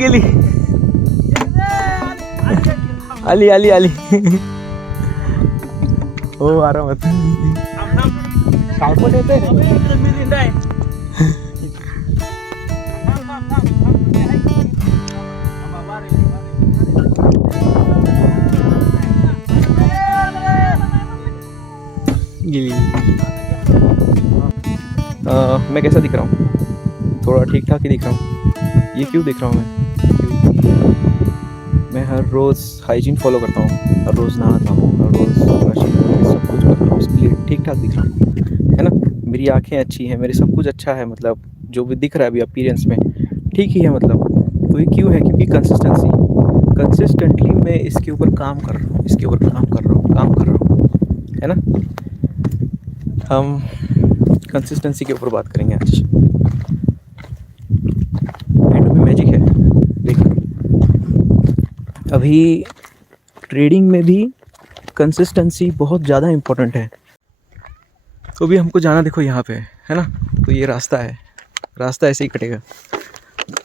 गेली आली आली आली हो आरामात काळपट येते गिली मैं कैसा दिख रहा हूँ? थोड़ा ठीक ठाक ही दिख रहा हूँ। ये क्यों दिख रहा हूँ मैं हर रोज़ हाइजीन फॉलो करता हूँ, हर रोज़ नहाता हूँ, हर रोज़ ब्रशिंग सब कुछ करता हूँ, उसके लिए ठीक ठाक दिख रहा हूँ, है ना। मेरी आँखें अच्छी हैं, मेरे सब कुछ अच्छा है, मतलब जो भी दिख रहा है अभी अपीयरेंस में ठीक ही है मतलब। तो ये क्यों है? क्योंकि कंसिस्टेंटली मैं इसके ऊपर काम कर रहा हूँ, इसके ऊपर काम कर रहा हूँ, है ना। हम कंसिस्टेंसी के ऊपर बात करेंगे आज। एंड में मैजिक है, देखो अभी ट्रेडिंग में भी कंसिस्टेंसी बहुत ज़्यादा इम्पोर्टेंट है। तो भी हमको जाना देखो यहाँ पे है ना, तो ये रास्ता है, रास्ता ऐसे ही कटेगा।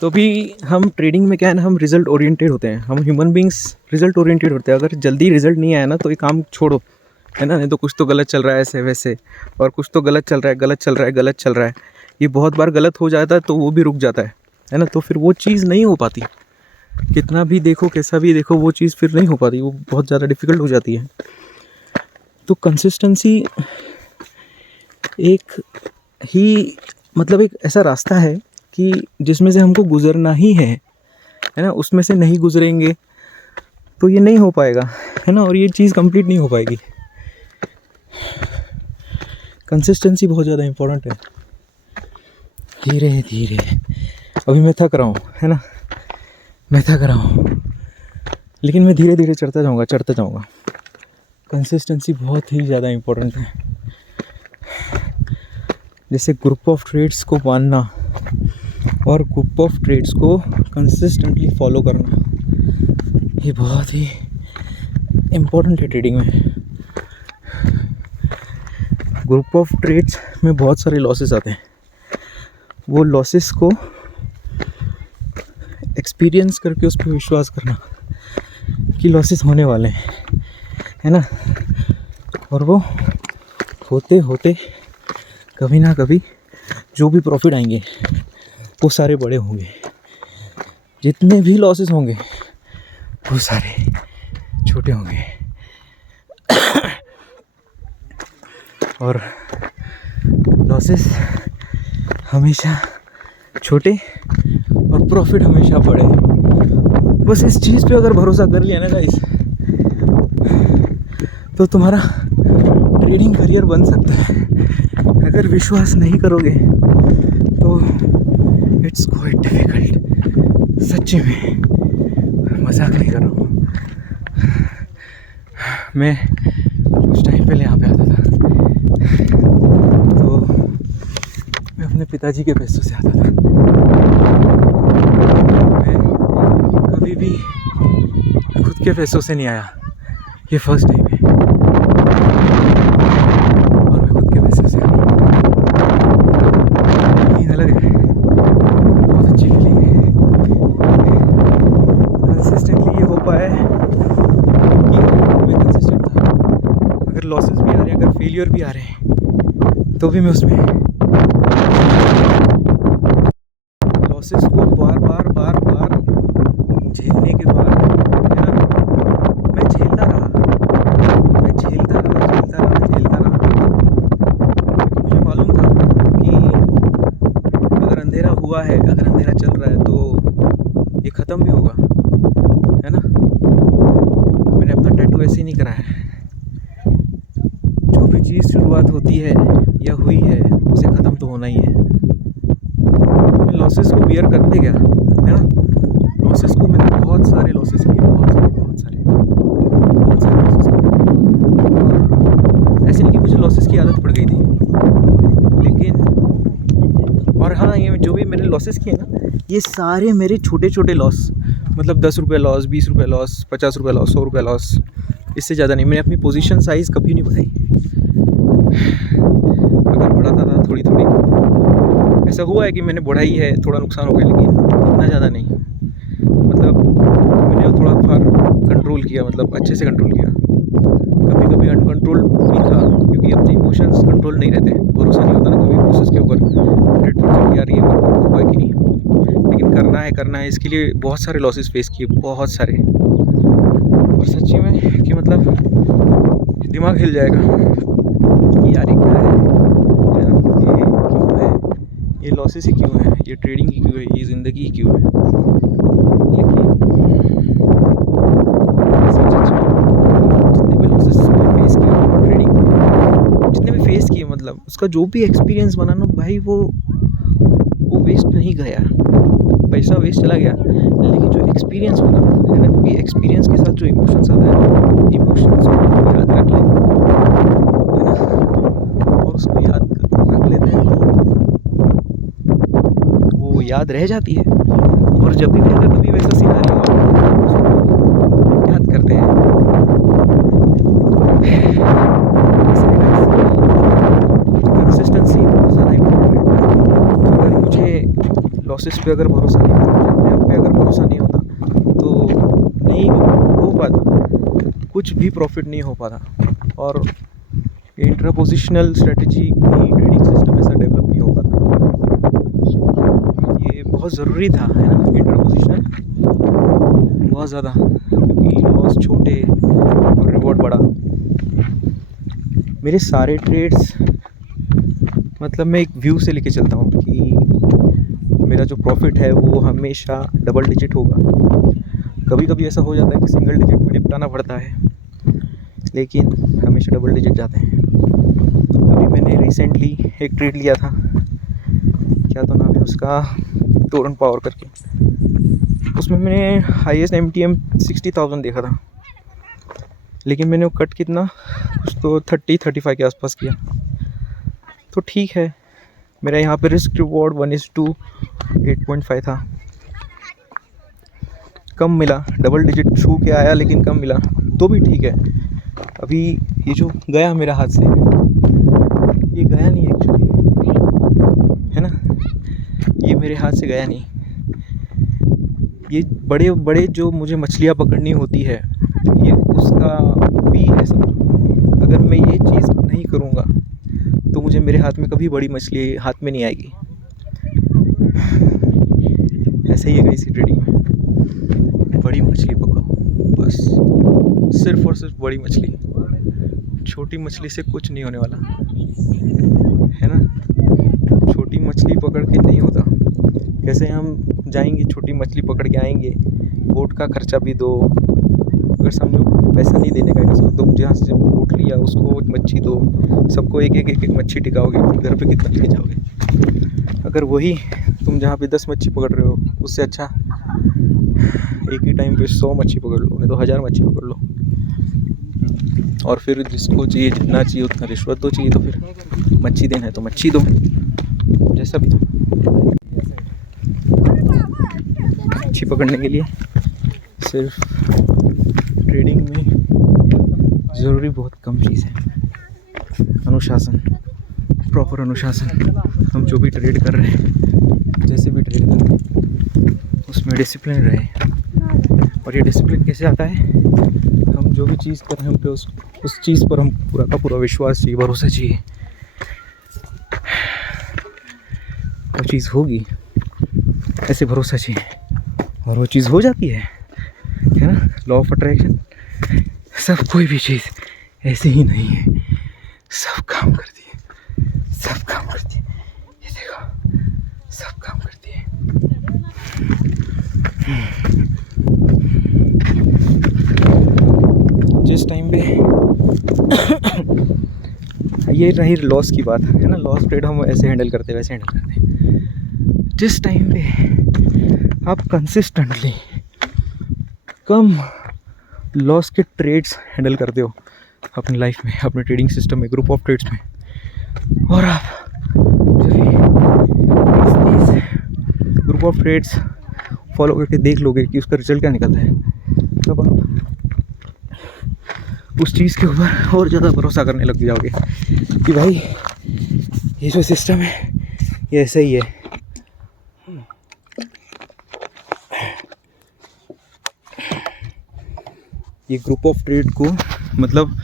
तो भी हम ट्रेडिंग में क्या है ना, हम रिज़ल्ट ओरिएंटेड होते हैं, हम ह्यूमन बींग्स रिज़ल्ट ओरिएंटेड होते हैं। अगर जल्दी रिज़ल्ट नहीं आया ना तो ये काम छोड़ो, है ना, नहीं तो कुछ तो गलत चल रहा है ऐसे वैसे, और कुछ तो गलत चल रहा है। ये बहुत बार गलत हो जाता है तो वो भी रुक जाता है ना, तो फिर वो चीज़ नहीं हो पाती। कितना भी देखो, कैसा भी देखो, वो चीज़ फिर नहीं हो पाती, वो बहुत ज़्यादा डिफ़िकल्ट हो जाती है। तो कंसिस्टेंसी एक ही मतलब एक ऐसा रास्ता है कि जिसमें से हमको गुज़रना ही है ना। उसमें से नहीं गुज़रेंगे तो ये नहीं हो पाएगा, है ना, और ये चीज़ कंप्लीट नहीं हो पाएगी। कंसिस्टेंसी बहुत ज़्यादा इम्पोर्टेंट है। धीरे धीरे अभी मैं थक रहा हूँ, है ना, मैं थक रहा हूँ, लेकिन मैं धीरे धीरे चढ़ता जाऊँगा। कंसिस्टेंसी बहुत ही ज़्यादा इम्पोर्टेंट है। जैसे ग्रुप ऑफ ट्रेड्स को मानना और ग्रुप ऑफ ट्रेड्स को कंसिस्टेंटली फॉलो करना, ये बहुत ही इम्पोर्टेंट है ट्रेडिंग में। ग्रुप ऑफ ट्रेड्स में बहुत सारे लॉसेस आते हैं, वो लॉसेस को एक्सपीरियंस करके उस पर विश्वास करना कि लॉसेस होने वाले हैं, है ना, और वो होते होते कभी ना कभी जो भी प्रॉफिट आएंगे वो सारे बड़े होंगे। जितने भी लॉसेस होंगे वो सारे छोटे होंगे। और लॉसेस हमेशा छोटे और प्रॉफिट हमेशा बड़े। बस इस चीज़ पे अगर भरोसा कर लिया ना गाइस, तो तुम्हारा ट्रेडिंग करियर बन सकता है। अगर विश्वास नहीं करोगे तो इट्स क्वाइट डिफिकल्ट। सच्ची में मजाक नहीं कर रहा हूँ। मैं कुछ टाइम पहले यहाँ पे आता था तो मैं अपने पिताजी के पैसों से आता था। मैं कभी भी खुद के पैसों से नहीं आया, ये फर्स्ट टाइम है, और मैं खुद के पैसों से आया। फीलिंग अलग है, बहुत अच्छी फीलिंग है। कंसिस्टेंटली ये हो पाया है कि मैं कंसिस्टेंट था। अगर लॉसेस भी आ रहे हैं, अगर फेलियर भी आ रहे हैं, तो भी मैं उसमें लॉसेस को बार बार झेलने के बाद, है ना, मैं झेलता रहा। मुझे मालूम था कि अगर अंधेरा हुआ है, अगर अंधेरा चल रहा है तो ये ख़त्म भी होगा, है ना। मैंने अपना टैटू ऐसे ही नहीं कराया है। जो भी चीज़ शुरुआत होती है या हुई है उसे ख़त्म तो होना ही है। मैं लॉसेस को बियर करते गया, है ना। लॉसेस को मैंने बहुत सारे लॉसेस लिए, बहुत सारे लॉसेस लिए। और ऐसे नहीं कि मुझे लॉसेस की आदत पड़ गई थी, लेकिन और हाँ, ये जो भी मैंने लॉसेस किए ना, ये सारे मेरे छोटे छोटे लॉस, मतलब 10 रुपये लॉस, 20 रुपये लॉस, 50 रुपये लॉस, 100 रुपये लॉस, इससे ज़्यादा नहीं। मैंने अपनी पोजीशन साइज़ कभी नहीं बढ़ाई। अगर बढ़ाता था थोड़ी ऐसा हुआ है कि मैंने बढ़ाई है, थोड़ा नुकसान हो गया, लेकिन इतना ज़्यादा नहीं। किया, मतलब अच्छे से कंट्रोल किया। कभी कभी अनकंट्रोल भी था, क्योंकि अपने इमोशंस कंट्रोल नहीं रहते, भरोसा नहीं होता ना कभी प्रोसेस के ऊपर 100% यार ये वर्क हुआ कि नहीं। लेकिन करना है, इसके लिए बहुत सारे लॉसेस फेस किए, बहुत सारे। और सच्ची में कि मतलब दिमाग हिल जाएगा कि यार ये क्या है, ये क्यों है, ये लॉसेस ही क्यों है, ये ट्रेडिंग ही क्यों है, ये ज़िंदगी ही क्यों है। लेकिन जितने भी लॉसेस फेस किए ट्रेडिंग में, जितने भी फेस किए, मतलब उसका जो भी एक्सपीरियंस बना ना भाई, वो वेस्ट नहीं गया। पैसा वेस्ट चला गया, लेकिन जो एक्सपीरियंस बना है ना, क्योंकि एक्सपीरियंस के साथ जो इमोशंस आता है, इमोशंस को याद रख लेते हैं और उसको याद रख लेते हैं तो वो याद रह जाती है। और जब भी अगर कभी वैसा सिनेरियो आता है तो उसको याद करते हैं। कंसिस्टेंसी बहुत ज़्यादा इम्पोर्टेंट है। अगर मुझे लॉसेस पे अगर भरोसा नहीं होता, अपने आप पे अगर भरोसा नहीं होता तो नहीं हो पाता, कुछ भी प्रॉफिट नहीं हो पाता। और इंट्रापोजिशनल स्ट्रेटजी भी ट्रेडिंग सिस्टम ऐसा डेवलप नहीं हो पाता। ये बहुत ज़रूरी था, है ना, इंट्रापोजिशनल बहुत ज़्यादा, क्योंकि लॉस छोटे और रिवॉर्ड बड़ा। मेरे सारे ट्रेड्स, मतलब मैं एक व्यू से लेके चलता हूँ कि मेरा जो प्रॉफिट है वो हमेशा डबल डिजिट होगा। कभी कभी ऐसा हो जाता है कि सिंगल डिजिट में निपटाना पड़ता है, लेकिन हमेशा डबल डिजिट जाते हैं। अभी मैंने रिसेंटली एक ट्रेड लिया था, क्या तो नाम है उसका, तोरण पावर करके। उसमें मैंने हाईएस्ट MTM 60,000 देखा था, लेकिन मैंने वो कट कितना, कुछ तो 30-35 के आसपास किया। तो ठीक है, मेरा यहाँ पे रिस्क रिवॉर्ड 1:8.5 था। कम मिला, डबल डिजिट छू के आया लेकिन कम मिला, तो भी ठीक है। अभी ये जो गया मेरे हाथ से, ये गया नहीं एक्चुअली, है ना, ये मेरे हाथ से गया नहीं। ये बड़े बड़े जो मुझे मछलियाँ पकड़नी होती है, ये उसका फी है समझो। अगर मैं ये चीज़ नहीं करूँगा तो मुझे मेरे हाथ में कभी बड़ी मछली हाथ में नहीं आएगी। ऐसे ही है इसी ट्रेडिंग में, बड़ी मछली पकड़ो बस, सिर्फ और सिर्फ बड़ी मछली। छोटी मछली से कुछ नहीं होने वाला, है ना। छोटी मछली पकड़ के नहीं होता। कैसे हम जाएंगे, छोटी मछली पकड़ के आएंगे, बोट का खर्चा भी दो, अगर समझो पैसा नहीं देने का है किसको, तो जहाँ से बोट लिया उसको एक मच्छी दो, सबको एक एक मच्छी टिकाओगे, फिर घर पे कितना लेके जाओगे। अगर वही तुम जहाँ पे 10 मच्छी पकड़ रहे हो, उससे अच्छा एक ही टाइम पे 100 मच्छी पकड़ लो, नहीं तो 1000 मच्छी पकड़ लो। और फिर जिसको चाहिए, जितना चाहिए उतना रिश्वत दो, चाहिए तो फिर मच्छी देना है तो मच्छी दो, जैसा भी दो। मच्छी पकड़ने के लिए सिर्फ ट्रेडिंग में ज़रूरी बहुत कम चीज़ है, अनुशासन, प्रॉपर अनुशासन। हम जो भी ट्रेड कर रहे हैं, जैसे भी ट्रेड कर रहे हैं, उसमें डिसिप्लिन रहे। और ये डिसिप्लिन कैसे आता है, हम जो भी चीज़ कर रहे हैं हम पे उस चीज़ पर हम पूरा का पूरा विश्वास चाहिए, भरोसा चाहिए। वो चीज़ होगी, ऐसे भरोसा चाहिए, और वो चीज़ हो जाती है ना। लॉ ऑफ अट्रैक्शन, सब कोई भी चीज़ ऐसे ही नहीं है, सब काम करती है, सब काम करती है। ये देखो, सब काम करती है। जिस टाइम पे ये रही लॉस की बात, है ना, लॉस ट्रेड हम ऐसे हैंडल करते हैं, वैसे हैंडल करते हैं। जिस टाइम पे आप कंसिस्टेंटली कम लॉस के ट्रेड्स हैंडल करते हो अपनी लाइफ में, अपने ट्रेडिंग सिस्टम में, ग्रुप ऑफ ट्रेड्स में, और आप ग्रुप ऑफ ट्रेड्स फॉलो करके देख लोगे कि उसका रिजल्ट क्या निकलता है, तब आप उस चीज़ के ऊपर और ज़्यादा भरोसा करने लग जाओगे कि भाई ये जो सिस्टम है ये ऐसा ही है। ये ग्रुप ऑफ ट्रेड को मतलब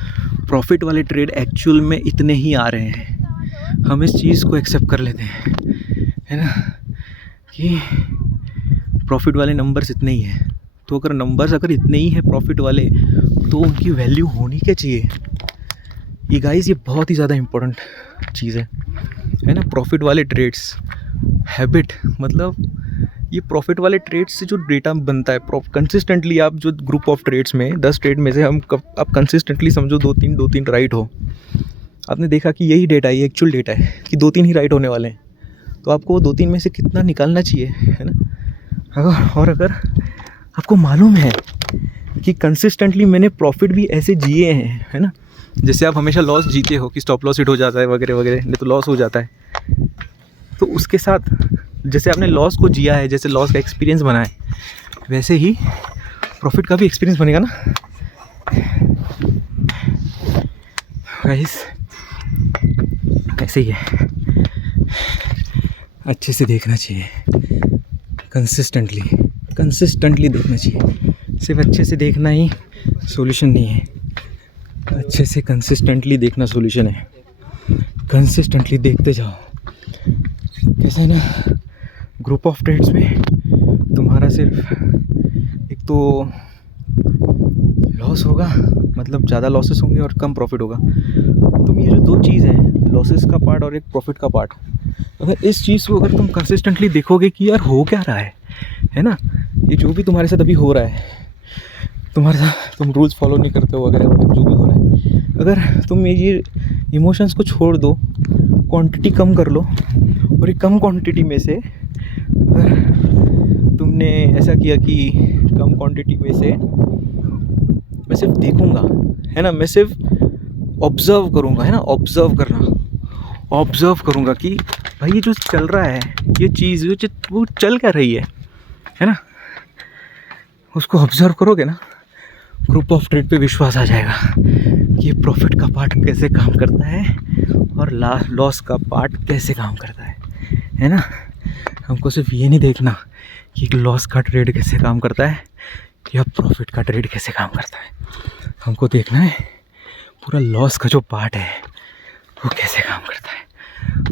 प्रॉफिट वाले ट्रेड एक्चुअल में इतने ही आ रहे हैं, हम इस चीज़ को एक्सेप्ट कर लेते हैं, है ना, कि प्रॉफिट वाले नंबर्स इतने ही हैं। तो अगर नंबर्स अगर इतने ही हैं प्रॉफिट वाले, तो उनकी वैल्यू होनी क्या चाहिए? ये गाइस ये बहुत ही ज़्यादा इम्पोर्टेंट चीज़ है ना। प्रॉफिट वाले ट्रेड्स हैबिट, मतलब ये प्रॉफिट वाले ट्रेड्स से जो डेटा बनता है कंसिस्टेंटली, आप जो ग्रुप ऑफ ट्रेड्स में 10 ट्रेड में से आप कंसिस्टेंटली समझो 2-3 राइट हो, आपने देखा कि यही डेटा है, एक्चुअल डेटा है कि 2-3 ही राइट होने वाले हैं, तो आपको 2-3 में से कितना निकालना चाहिए, है ना। अगर आपको मालूम है कि कंसिस्टेंटली मैंने प्रॉफिट भी ऐसे जिए हैं, है ना, जैसे आप हमेशा लॉस जीते हो कि स्टॉप लॉस हिट हो जाता है वगैरह वगैरह, नहीं तो लॉस हो जाता है, तो उसके साथ जैसे आपने लॉस को जिया है, जैसे लॉस का एक्सपीरियंस बना है, वैसे ही प्रॉफिट का भी एक्सपीरियंस बनेगा ना गाइस। ऐसे ही है, अच्छे से देखना चाहिए, कंसिस्टेंटली देखना चाहिए। सिर्फ अच्छे से देखना ही सॉल्यूशन नहीं है, अच्छे से कंसिस्टेंटली देखना सॉल्यूशन है। कंसिस्टेंटली देखते जाओ। कैसे है ना, ग्रुप ऑफ ट्रेड्स में तुम्हारा सिर्फ एक तो लॉस होगा, मतलब ज़्यादा लॉसेस होंगे और कम प्रॉफिट होगा। तुम ये जो दो चीज़ है, लॉसेस का पार्ट और एक प्रॉफिट का पार्ट, अगर इस चीज़ को अगर तुम कंसिस्टेंटली देखोगे कि यार हो क्या रहा है ना, ये जो भी तुम्हारे साथ अभी हो रहा है, तुम्हारे साथ तुम रूल्स फॉलो नहीं करते हो वगैरह वगैरह, जो भी हो रहा है, अगर तुम ये इमोशंस को छोड़ दो, क्वांटिटी कम कर लो, और ये कम क्वांटिटी में से अगर तुमने ऐसा किया कि कम क्वांटिटी में से मैं सिर्फ देखूंगा, है ना, मैं सिर्फ ऑब्ज़र्व करूंगा, है ना, ऑब्ज़र्व करूंगा कि भाई ये जो चल रहा है, ये चीज़ वो चल क्या रही है ना, उसको ऑब्ज़र्व करोगे ना, ग्रुप ऑफ ट्रेड पे विश्वास आ जाएगा कि ये प्रॉफिट का पार्ट कैसे काम करता है और लॉस का पार्ट कैसे काम करता है ना। हमको सिर्फ ये नहीं देखना कि लॉस का ट्रेड कैसे काम करता है या प्रॉफिट का ट्रेड कैसे काम करता है, हमको देखना है पूरा लॉस का जो पार्ट है वो कैसे काम करता है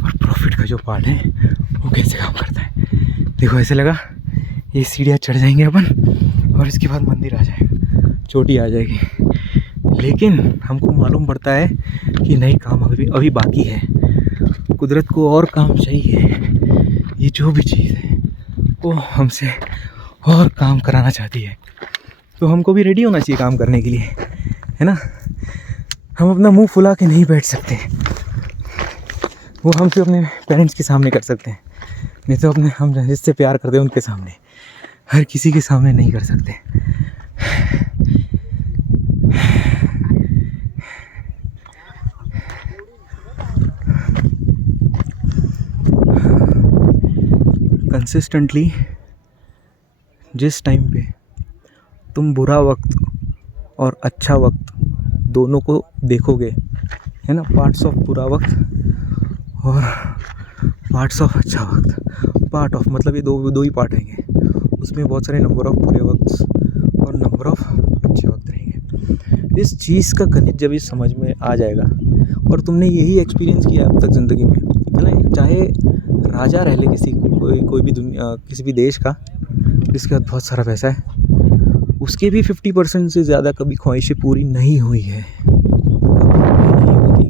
और प्रॉफिट का जो पार्ट है वो कैसे काम करता है। देखो ऐसे लगा ये सीढ़ियाँ चढ़ जाएंगे अपन और इसके बाद मंदिर आ जाएगा, चोटी आ जाएगी, लेकिन हमको मालूम पड़ता है कि नहीं, काम अभी बाकी है, कुदरत को और काम चाहिए, ये जो भी चीज़ है वो हमसे और काम कराना चाहती है, तो हमको भी रेडी होना चाहिए काम करने के लिए, है ना। हम अपना मुंह फुला के नहीं बैठ सकते, वो हम सिर्फ अपने पेरेंट्स के सामने कर सकते हैं, नहीं तो अपने हम जिससे प्यार करते हैं उनके सामने, हर किसी के सामने नहीं कर सकते। कंसिस्टेंटली जिस टाइम पे तुम बुरा वक्त और अच्छा वक्त दोनों को देखोगे, है ना, पार्ट्स ऑफ बुरा वक्त और पार्ट्स ऑफ अच्छा वक्त, पार्ट ऑफ मतलब ये दो ही पार्ट रहेंगे, उसमें बहुत सारे नंबर ऑफ बुरे वक्त और नंबर ऑफ अच्छे वक्त रहेंगे। इस चीज़ का गणित जब इस समझ में आ जाएगा और तुमने यही एक्सपीरियंस किया अब तक ज़िंदगी में, है ना, चाहे राजा रह ले कोई भी दुनिया किसी भी देश का जिसके पास बहुत सारा पैसा है, उसके भी 50% से ज़्यादा कभी ख्वाहिशें पूरी नहीं हुई है, कभी नहीं होती,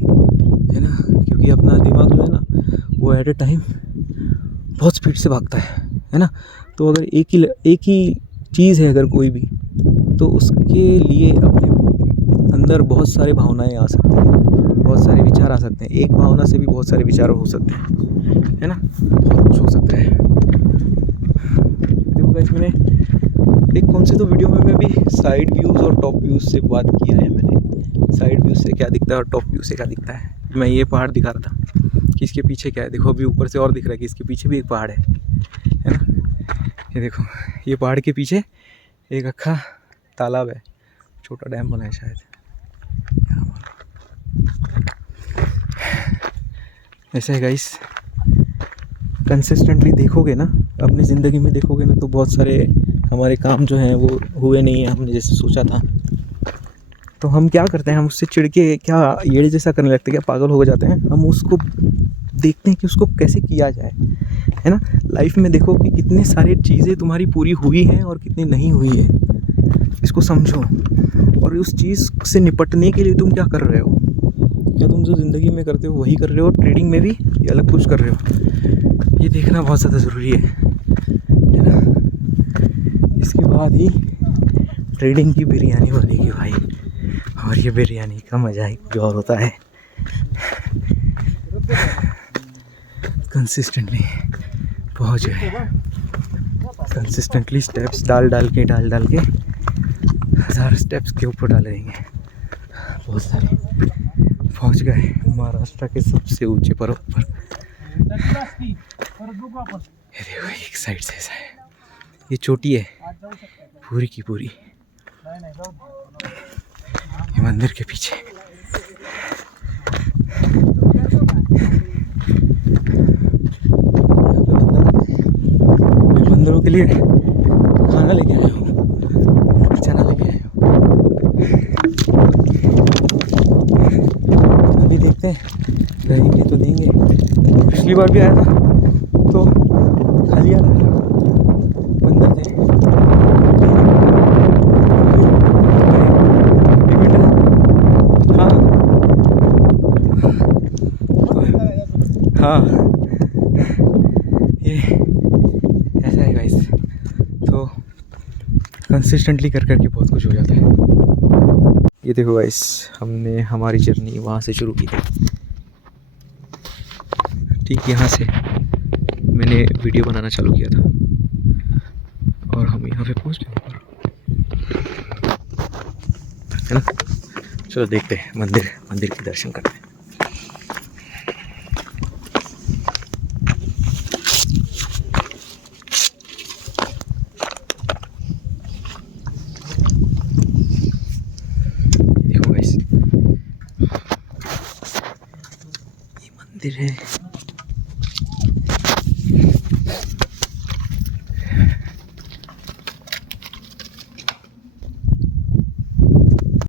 है ना, क्योंकि अपना दिमाग जो है ना वो एट ए टाइम बहुत स्पीड से भागता है ना। तो अगर एक ही चीज़ है अगर कोई भी, तो उसके लिए अपने अंदर बहुत सारे भावनाएं आ सकती हैं, बहुत सारे विचार आ सकते हैं, एक भावना से भी बहुत सारे विचार हो सकते हैं, है ना, बहुत कुछ हो सकता है। देखो गाइस, मैंने एक कौन से तो वीडियो में मैं भी साइड व्यूज़ और टॉप व्यूज़ से बात किया है, मैंने साइड व्यू से क्या दिखता है और टॉप व्यू से क्या दिखता है। मैं ये पहाड़ दिखा रहा था कि इसके पीछे क्या है, देखो अभी ऊपर से और दिख रहा है कि इसके पीछे भी एक पहाड़ है ना, ये देखो, ये पहाड़ के पीछे एक अक्खा तालाब है, छोटा डैम बना है शायद। ऐसा है गाइस, कंसिस्टेंटली देखोगे ना, अपनी ज़िंदगी में देखोगे ना, तो बहुत सारे हमारे काम जो हैं वो हुए नहीं हैं हमने जैसे सोचा था, तो हम क्या करते हैं, हम उससे चिढ़ के क्या येड़े जैसा करने लगते हैं, क्या पागल हो जाते हैं। हम उसको देखते हैं कि उसको कैसे किया जाए, है ना। लाइफ में देखो कि कितनी सारी चीज़ें तुम्हारी पूरी हुई हैं और कितनी नहीं हुई है, इसको समझो। और उस चीज़ से निपटने के लिए तुम क्या कर रहे हो, क्या तुम जो ज़िंदगी में करते हो वही कर रहे हो, ट्रेडिंग में भी या अलग कुछ कर रहे हो, ये देखना बहुत ज़्यादा ज़रूरी है ना। इसके बाद ही ट्रेडिंग की बिरयानी बनेगी भाई, और ये बिरयानी का मज़ा ही कुछ और होता है। कंसिस्टेंटली पहुँच गए, कंसिस्टेंटली स्टेप्स डाल के 1000 स्टेप्स के ऊपर डालेंगे, बहुत सारे। पहुँच गए महाराष्ट्र के सबसे ऊंचे पर्वत पर। ये देखो एक साइड से ऐसा है, ये चोटी है पूरी की पूरी, ये मंदिर के पीछे। मैं बंदरों के लिए खाना लेके आया हूँ, चना लेके आया हूँ। अभी देखते हैं, रहेंगे तो देंगे। पिछली बार भी आया था तो खाली आ रहा, बंदर थे। हाँ ये ऐसा है गाइस, तो कंसिस्टेंटली कर करके बहुत कुछ हो जाता है। ये देखो गाइस, हमने हमारी जर्नी वहाँ से शुरू की थी, ठीक यहाँ से मैंने वीडियो बनाना चालू किया था और हम यहाँ पे पहुँच गए ऊपर, है ना। चलो देखते हैं, मंदिर के दर्शन करते हैं। देखो गाइस, ये मंदिर है।